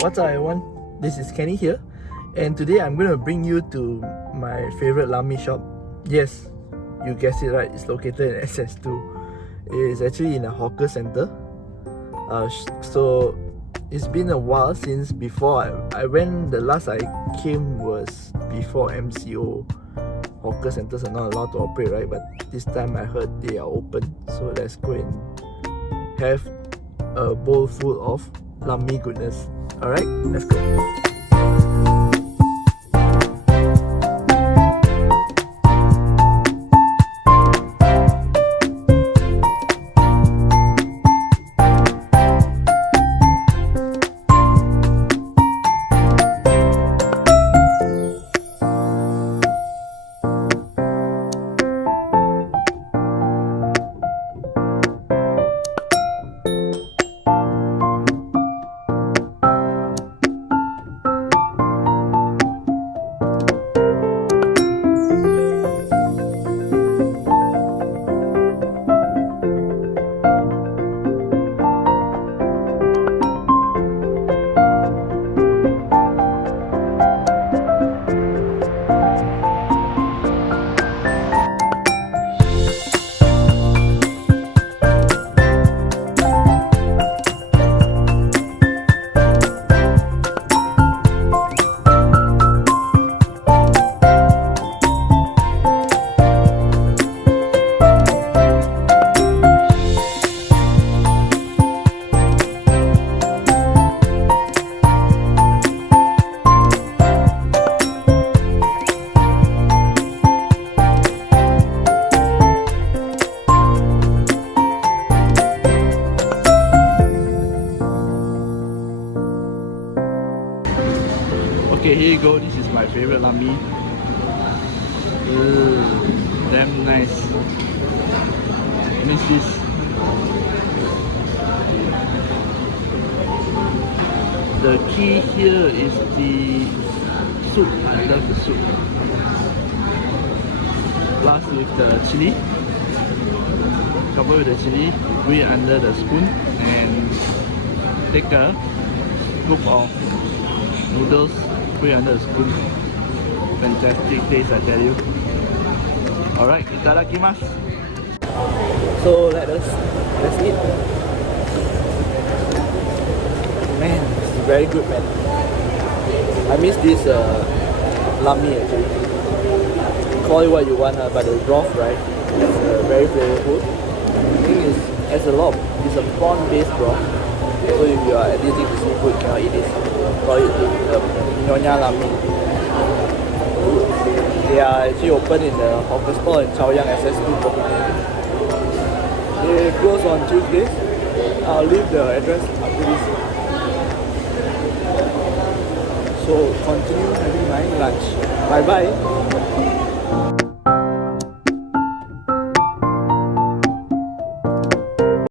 What's up everyone, this is Kenny here, and today I'm going to bring you to my favorite lami shop. Yes, you guessed it right, it's located in SS2. It's actually in a hawker center. So it's been a while since before I went. The last I came was before MCO. Hawker centers are not allowed to operate, right? But this time I heard they are open, so let's go and have a bowl full of lami goodness. Alright, let's go. Okay, here you go. This is my favorite lami. Damn nice. Miss this. The key here is the soup. I love the soup. Plus with the chili. Cover with the chili. Put it under the spoon and take a scoop of noodles. Put it under the spoon. Fantastic taste, I tell you. Alright, itadakimasu. So let's eat. Man, it's very good, man. I miss this lami actually. Call it what you want, but the broth, right? It's very flavorful. The thing is, it's a prawn based broth. So if you are addicted to seafood, you cannot eat this. Call it Nyonya lami. They are actually open in the hawker store in Chow Yang SS2 Kopitiam. They close on Tuesdays. I'll leave the address after this. So continue having my lunch. Bye bye.